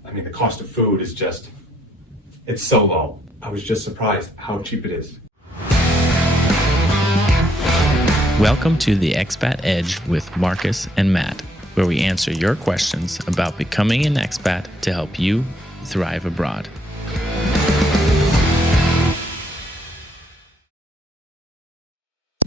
I mean, the cost of food is just, it's so low. I was just surprised how cheap it is. Welcome to the Expat Edge with Marcus and Matt, where we answer your questions about becoming an expat to help you thrive abroad.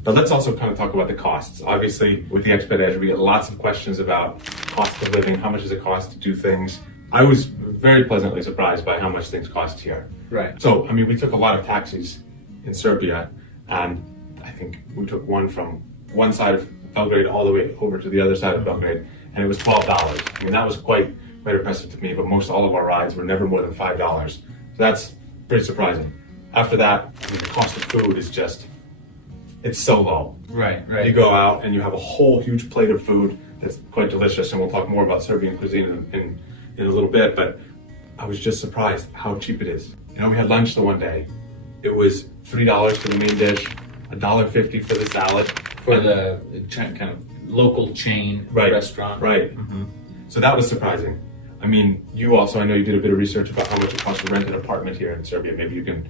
But let's also kind of talk about the costs. Obviously, with the Expat Edge, we get lots of questions about cost of living, how much does it cost to do things. I was very pleasantly surprised by how much things cost here. Right. So, I mean, we took a lot of taxis in Serbia, and I think we took one from one side of Belgrade all the way over to the other side of Belgrade, and it was $12. I mean, that was quite impressive to me, but most all of our rides were never more than $5. So that's pretty surprising. After that, I mean, the cost of food is just, it's so low. Right. You go out and you have a whole huge plate of food that's quite delicious, and we'll talk more about Serbian cuisine in a little bit, but I was just surprised how cheap it is. You know, we had lunch the one day. It was $3 for the main dish, $1.50 for the salad. For the kind of local chain restaurant. Right. Mm-hmm. So that was surprising. I mean, you also, I know you did a bit of research about how much it costs to rent an apartment here in Serbia. Maybe you can...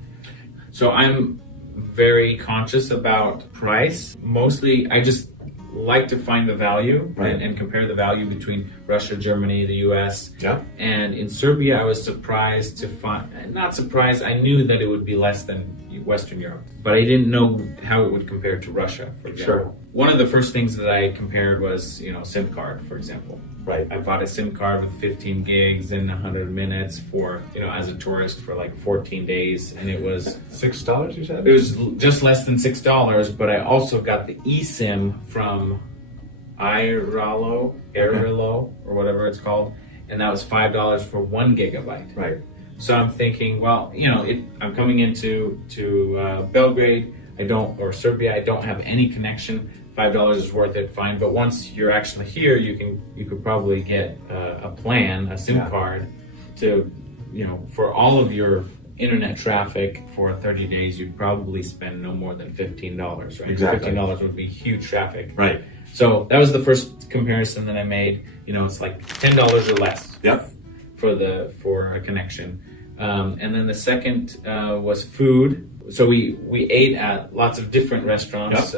So I'm very conscious about price. Mostly, I just like to find the value and compare the value between Russia, Germany, the US. Yeah. And in Serbia, I was surprised to find, not surprised, I knew that it would be less than Western Europe, but I didn't know how it would compare to Russia, for example. Sure. One of the first things that I compared was, SIM card, for example. Right. I bought a SIM card with 15 gigs and 100 minutes for, as a tourist for like 14 days. And it was... $6, you said? It was just less than $6, but I also got the eSIM from Airalo, or whatever it's called. And that was $5 for 1 gigabyte. Right. So I'm thinking, well, I'm coming into Belgrade, or Serbia, I don't have any connection. $5 is worth it, fine. But once you're actually here, you could probably get a plan, a SIM card, to for all of your internet traffic for 30 days. You'd probably spend no more than $15, right? Exactly. $15 would be huge traffic, right? So that was the first comparison that I made. It's like $10 or less. Yep. For a connection. And then the second was food. So we ate at lots of different restaurants,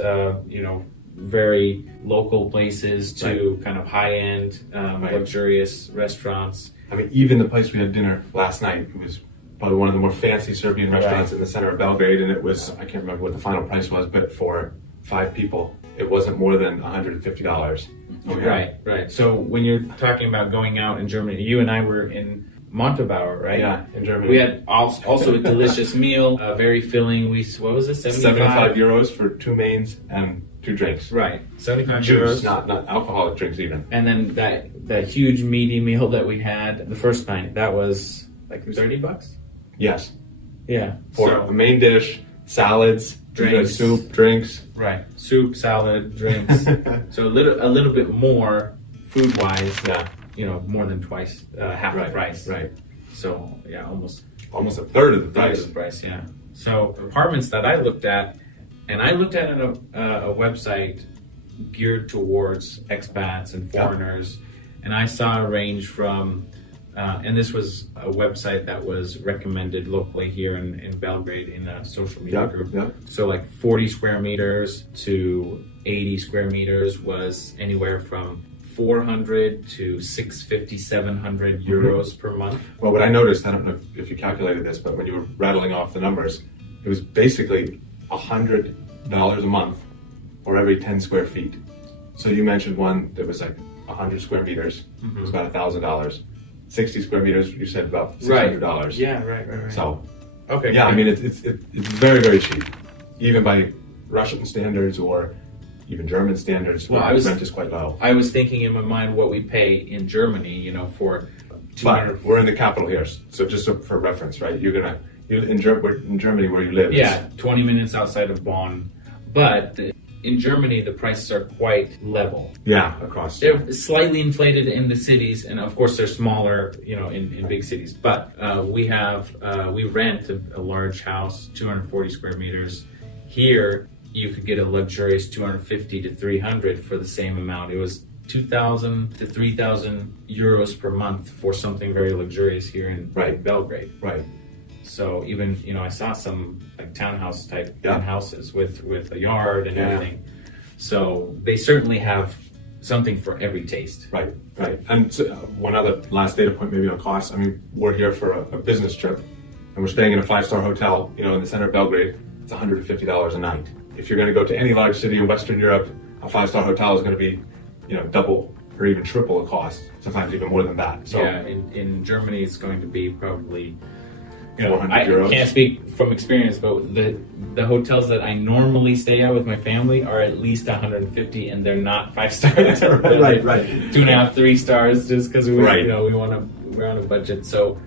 very local places to kind of high-end, luxurious restaurants. I mean, even the place we had dinner last night, it was probably one of the more fancy Serbian restaurants in the center of Belgrade, and it was, I can't remember what the final price was, but for 5 people, it wasn't more than $150. Okay. Right. So when you're talking about going out in Germany, you and I were in Montabaur, right? Yeah, in Germany. We had also a delicious meal, very filling. What was it? 75 euros for 2 mains and 2 drinks. Right, 75 Juice, euros. not alcoholic drinks even. And then that huge meaty meal that we had the first night, that was like $30. Yes. Yeah. For a main dish, salads, drinks, soup, drinks. Right. Soup, salad, drinks. So a little bit more food-wise. Yeah. More than twice, half the price. Right. So almost a third of the price. Yeah. So apartments that I looked at, and I looked at a website geared towards expats and foreigners, and I saw a range from, and this was a website that was recommended locally here in Belgrade in a social media group. Yeah. So like 40 square meters to 80 square meters was anywhere from 400 to 650, 700 euros per month. Well, what I noticed, I don't know if you calculated this, but when you were rattling off the numbers, it was basically $100 a month for every 10 square feet. So you mentioned one that was like 100 square meters. It was about $1,000. 60 square meters, you said about $600. Yeah, right. So, okay. Yeah, I mean, it's very, very cheap, even by Russian standards or even German standards. Well, rent is quite low. I was thinking in my mind what we pay in Germany, for 200. But we're in the capital here, so just for reference, right? You're in Germany where you live. Yeah, 20 minutes outside of Bonn. But in Germany, the prices are quite level. Yeah, across. They're slightly inflated in the cities, and of course they're smaller, in big cities. But we rent a large house, 240 square meters. Here, you could get a luxurious 250 to 300 for the same amount. It was 2,000 to 3,000 euros per month for something very luxurious here in Belgrade. Right. So even, I saw some like townhouse type Yeah. houses with a yard and Yeah. everything. So they certainly have something for every taste. Right. And so, one other last data point maybe on costs. I mean, we're here for a business trip and we're staying in a 5-star hotel, in the center of Belgrade. It's $150 a night. If you're going to go to any large city in Western Europe, a 5-star hotel is going to be, double or even triple the cost, sometimes even more than that. So yeah, in Germany it's going to be probably, 400 I euros. can't speak from experience, but the hotels that I normally stay at with my family are at least 150, and they're not 5 stars. Right. 2.5, 3 stars, just because we're on a budget. So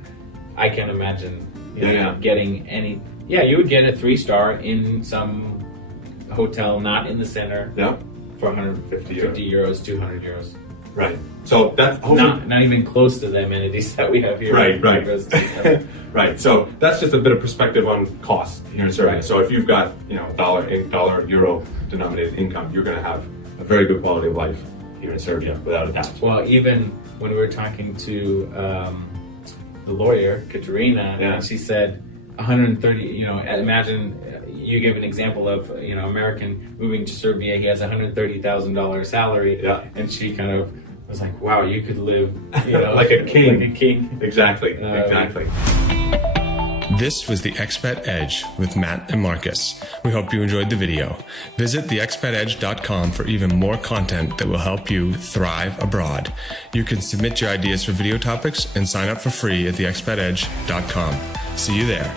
I can't imagine getting any. Yeah, you would get a 3-star in some hotel not in the center. Yeah. For 150 euros, 200 euros. Right. So that's not even close to the amenities that we have here. Right. Right. So that's just a bit of perspective on costs here in Serbia. Right. So if you've got dollar euro denominated income, you're going to have a very good quality of life here in Serbia, without a doubt. Well, even when we were talking to the lawyer Katerina, and she said 130. Imagine you gave an example of American moving to Serbia. He has $130,000 salary, and she kind of was like, "Wow, you could live like a king." Like a king. Exactly. This was the Expat Edge with Matt and Marcus. We hope you enjoyed the video. Visit theexpatedge.com for even more content that will help you thrive abroad. You can submit your ideas for video topics and sign up for free at theexpatedge.com. See you there.